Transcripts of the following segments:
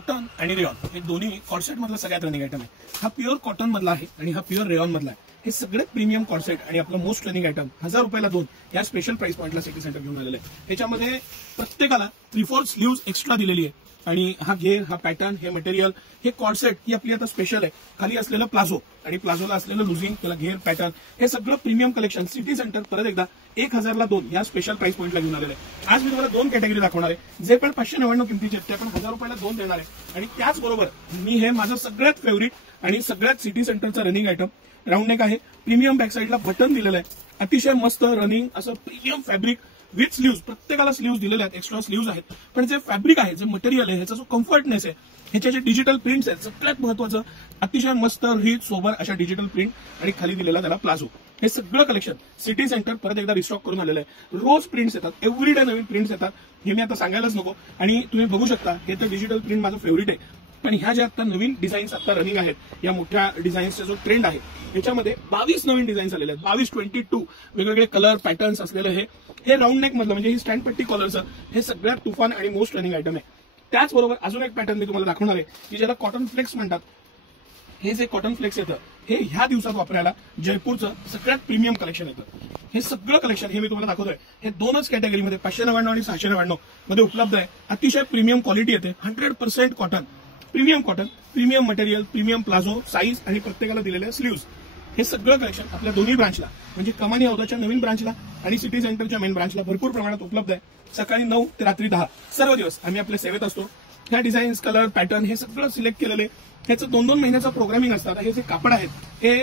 Cotton आणि rayon हे दोन्ही कॉर्सेट मधला सगळ्यात रनिंग आयटम आहे। हा प्युअर कॉटन मधला आहे आणि हा प्युअर रेयॉन मधला आहे। हे सगळे प्रीमियम कॉर्सेट आणि आपलं मोस्ट रनिंग आयटम 1000 रुपयाला 2 या स्पेशल प्राइस पॉइंटला सिटी सेंटर घेऊन आलेलं आहे। त्याच्यामध्ये प्रत्येकाला 3/4 स्लीव्ज एक्स्ट्रा दिलेली आहे आणि हा घेर, हा पॅटर्न, हे मटेरियल, हे कॉर्सेट ही आपली आता स्पेशल आहे। खाली असलेलं प्लाझो आणि प्लाझोला असलेलं लुझिंग, त्याला घेर, पॅटर्न, हे सगळं प्रीमियम कलेक्शन सिटी सेंटर परत एकदा 1000 ला 2 या स्पेशल प्राइस पॉइंटला घेऊन आलेलं आहे। आज मी तुम्हाला 2 कॅटेगरी दाखवणार आहे। जे पण 599 किमतीचे ते आपण 1000 रुपयाला 2 देणार आहे आणि त्याचबरोबर मी हे माझं सगळ्यात फेवरेट आणि सगळ्यात सिटी सेंटरचं रनिंग आयटम राऊंड नेक आहे। प्रीमियम बॅक साईडला बटन दिलेलं आहे। अतिशय मस्त रनिंग असं प्रीमियम फॅब्रिक विथ स्लीव्ज, प्रत्येकाला स्लीव्ज दिलेले आहेत, एक्स्ट्रा स्लीव्ज आहेत। पण जे फॅब्रिक आहे, जे मटेरियल आहे, ह्याचा जो कम्फर्टनेस आहे, ह्याचे जे डिजिटल प्रिंट्स आहेत, सगळ्यात महत्वाचं अतिशय मस्त रिच सोबर अशा डिजिटल प्रिंट आणि खाली दिलेला त्याला प्लाझो, हे सगळं कलेक्शन सिटी सेंटर परत एकदा रिस्टॉक करून आलेलं आहे। रोज प्रिंट्स येतात, एव्हरीडे नवीन प्रिंट्स येतात, हे मी आता सांगायलाच नको। आणि तुम्ही बघू शकता हे तर डिजिटल प्रिंट माझं फेवरेट आहे। पण ह्या ज्या आता नवीन डिझाईन्स आता रनिंग आहेत, या मोठ्या डिझाईन्सचा जो ट्रेंड आहे याच्यामध्ये 22 नवीन डिझाईन्स आलेले आहेत। 22 वेगवेगळे कलर पॅटर्न्स असलेलं हे राऊंड नेक मधलं म्हणजे ही स्टँड पट्टी कॉलरचं हे सगळ्यात तुफान आणि मोस्ट रनिंग आयटम आहे। त्याचबरोबर अजून एक पॅटर्न मी तुम्हाला दाखवणार आहे की ज्याला कॉटन फ्लेक्स म्हणतात। हे जे कॉटन फ्लेक्स येतं हे ह्या दिवसात वापरायला जयपूरचं सगळ्यात प्रीमियम कलेक्शन येतं। हे सगळं कलेक्शन हे मी तुम्हाला दाखवतोय, हे दोनच कॅटेगरीमध्ये 599 आणि 699 मध्ये उपलब्ध आहे। अतिशय प्रीमियम क्वालिटी येते, 100% cotton, premium material, premium palazzo, size आणि प्रत्येकाला दिलेले स्लीव्ज, हे सगळं कलेक्शन आपल्या दोन्ही ब्रांचला म्हणजे कमानी हौदाच्या नवीन ब्रांचला आणि सिटी सेंटरच्या मेन ब्रांचला भरपूर प्रमाणात उपलब्ध आहे। सकाळी 9 ते रात्री 10 सर्व दिवस आम्ही आपल्या सेवेत असतो। ह्या डिझाईन्स, कलर, पॅटर्न हे सगळं सिलेक्ट केलेले, ह्याचं 2-2 महिन्याचं प्रोग्रामिंग असतात। हे जे कापड आहेत हे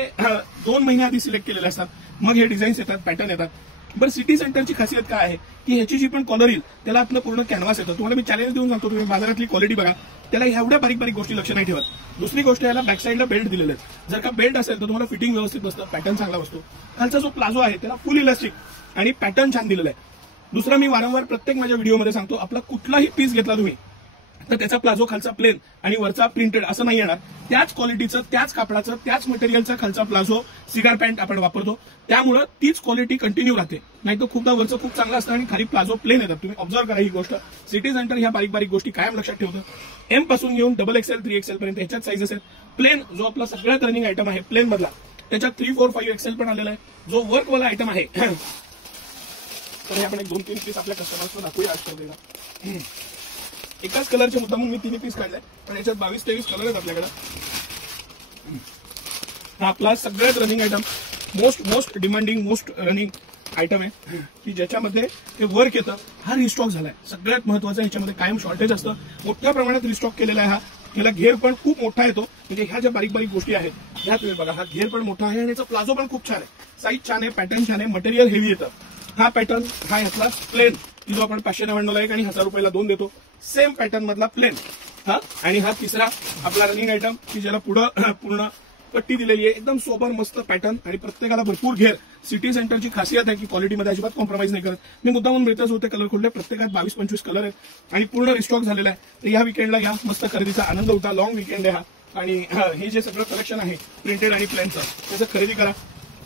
2 महिने आधी सिलेक्ट केलेले असतात, मग हे डिझाईन्स येतात, पॅटर्न येतात। बरं, सिटी सेंटरची खासियत काय आहे की ह्याची जी पण कॉलर येईल त्याला आपलं पूर्ण कॅनव्हास येतं। तुम्हाला मी चॅलेंज देऊन सांगतो, तुम्ही बाजारातली क्वालिटी बघा, त्याला एवढ्या बारीक बारीक गोष्टी लक्ष नाही ठेवत। दुसरी गोष्ट, याला बॅक साईडला बेल्ट दिलेले आहेत। जर का बेल्ट असेल तर तुम्हाला फिटिंग व्यवस्थित बसतं, पॅटर्न चांगला बसतो। खालचा जो प्लाझो आहे त्याला फुल इलास्टिक आणि पॅटर्न छान दिलेला आहे। दुसरा, मी वारंवार प्रत्येक माझ्या व्हिडिओमध्ये सांगतो, आपला कुठलाही पीस घेतला तुम्ही तर त्याचा प्लाझो खालचा प्लेन आणि वरचा प्रिंटेड असं नाही येणार। त्याच क्वालिटीचं, त्याच कापडाचं, त्याच मटेरियलचा खालचा प्लाझो, सिगार पॅन्ट आपण वापरतो, त्यामुळे तीच क्वालिटी कंटिन्यू राहते। नाही तर खूपदा वरचं खूप चांगलं असतं आणि खाली प्लाझो प्लेन येतात। तुम्ही ऑब्झर्व करा ही गोष्ट, सिटी सेंटर ह्या बारीक बारीक गोष्टी कायम लक्षात ठेवतं। एम पासून घेऊन XXL 3XL पर्यंत ह्याच्यात साईज असेल। प्लेन जो आपला सगळ्यात रनिंग आयटम आहे प्लेन मधला, त्याच्यात 3, 4, 5XL पण आलेला आहे। जो वर्क वाला आयटम आहे तर हे आपण एक 2-3 पीस आपल्या कस्टमर्सला दाखवूया आज ठेवलेला। एकाच कलरचे मुद्दा म्हणून मी 3 पीस काढले, पण याच्यात 22-23 कलर आहेत आपल्याकडे। हा आपला सगळ्यात running item, most demanding, most running item आहे की ज्याच्यामध्ये हे वर्क येतं। हा रिस्टॉक झालाय, सगळ्यात महत्वाचं, ह्याच्यामध्ये कायम शॉर्टेज असतं, मोठ्या प्रमाणात रिस्टॉक केलेला आहे। ह्याला घेर पण खूप मोठा येतो, म्हणजे ह्या ज्या बारीक बारीक गोष्टी आहेत ह्या तुम्ही बघा, हा घेर पण मोठा आहे आणि याचा प्लाझो पण खूप छान आहे, साईज छान आहे, पॅटर्न छान आहे, मटेरियल हेवी येतं। हा पॅटर्न, हा यातला प्लेन जो आपण 599 ला 1 आणि 1000 रुपयाला 2 देतो, सेम पॅटर्न मधला प्लेन। हा आणि हा तिसरा आपला रनिंग आयटम की ज्याला पुढं पूर्ण पट्टी दिलेली आहे, एकदम सोबर मस्त पॅटर्न आणि प्रत्येकाला भरपूर घेर। सिटी सेंटरची खासियत आहे की क्वालिटीमध्ये अजिबात कॉम्प्रोमाइज नाही करत। मी मुद्दामून मिळतच होते कलर खोडले, प्रत्येकात 22-25 कलर आहेत आणि पूर्ण रिस्टॉक झालेला आहे। तर या विकेंडला या मस्त खरेदीचा आनंद उठा, लॉंग विकेंड आहे हा। आणि हे जे सगळं कलेक्शन आहे प्रिंटेड आणि प्लेनचं, त्याचं खरेदी करा।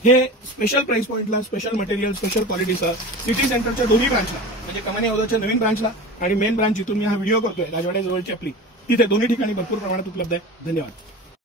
हे स्पेशल प्राइस पॉइंटला, स्पेशल मटेरियल, स्पेशल क्वालिटीचं सिटी सेंटरच्या दोन्ही ब्रांचला म्हणजे कमानी हौदाच्या नवीन ब्रांचला आणि मेन ब्रांच जिथून मी हा व्हिडिओ करतोय राजवाड्याजवळची आपली, तिथे दोन्ही ठिकाणी भरपूर प्रमाणात उपलब्ध आहे। धन्यवाद।